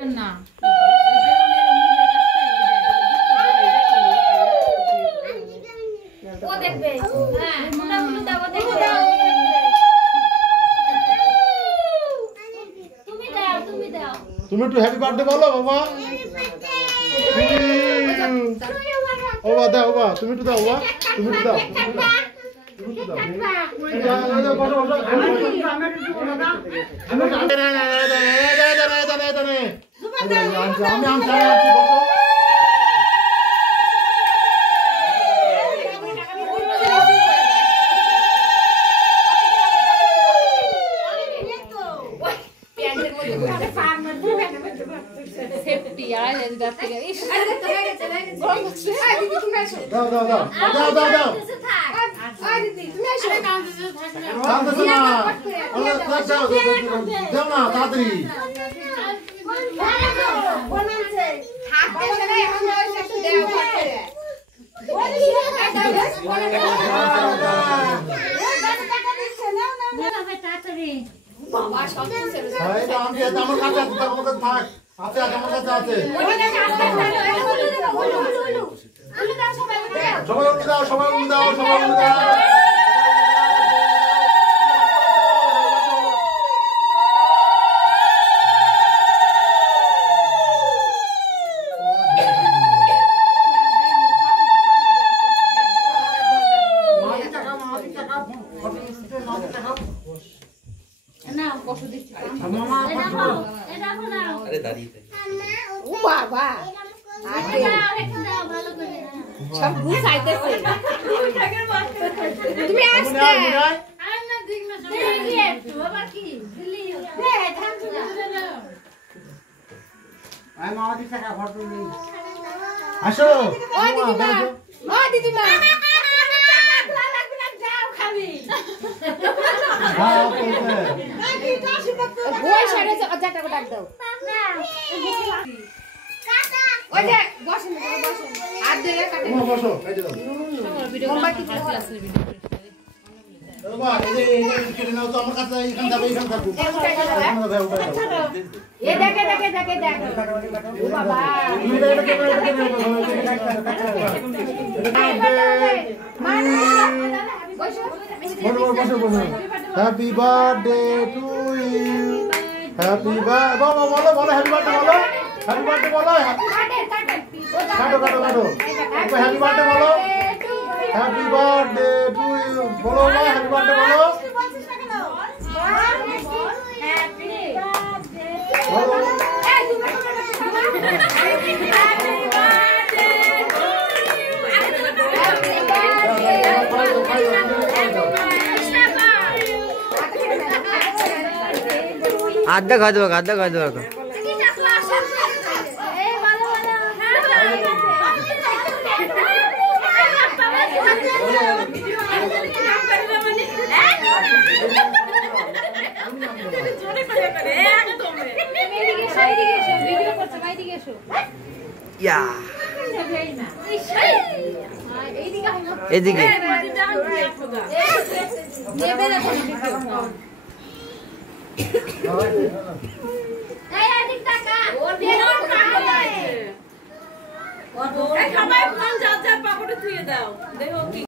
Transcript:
না ও দেখবে হ্যাঁ মুন্ডাগুলো দাও দেখবে তুমি দাও তুমি একটু হ্যাপি বার্থডে বলো বাবা ও বাবা দাও বাবা তুমি একটু দাও বাবা তুমি একটু দাও সেফটি আর এসগার থেকে ইস গরম হচ্ছে দিদি তুমি আসো দাও দাও দাও দাও দাও দাও দিদি তুমি আসো কাঁদছো না আল্লাহ দাও দাও না তাড়াতাড়ি বনাছে হাতে সেটা এখন হইছে একটু দেও করতে বাবা সব কিছু ভাই আমি আমার কাছে আছে তোমার কাছে থাক আছে আমার কাছে আছে সবাই দাও সবাই দাও সবাই দাও না বসো দিচ্ছি মামা এটা নাও আরে দাঁড়িয়ে ও বাবা আরে আরেকটা দাও ভালো করে সব ঘুষ আইতেছে তুমি আসতে আর না দিক না দিল্লি একটু বাবা কি দিল্লি রে ধান শুনে না আই মামা দি টাকা ভর দিই আসো ও দিদিমা লাগবে না যাও খাবি হ্যাঁ বলতে বই সাড়ে 1000 টাকা ডাক দাও ওই যে বসেন বসেন আর ধরে কাটে তুমি বসো এই দাও ভিডিও ক্লাস ভিডিও বাবা এই কেটে নাও তো আমার কাছে এখান যাবে এখান থাকো এ দেখে ও বাবা তুমি এটা কেটে বসো বসো happy birthday to you happy birthday বাবা বলো বলো হ্যাপি বার্থডে বলো হ্যাপি বার্থডে বলো কাটো হ্যাপি বার্থডে বলো হ্যাপি বার্থডে টু ইউ বলো মা হ্যাপি বার্থডে বলো आधा खा दो आधा खा दो या এদিকে খাবার ফোন যা যা পাপড়ে ধুয়ে দাও দেখো কি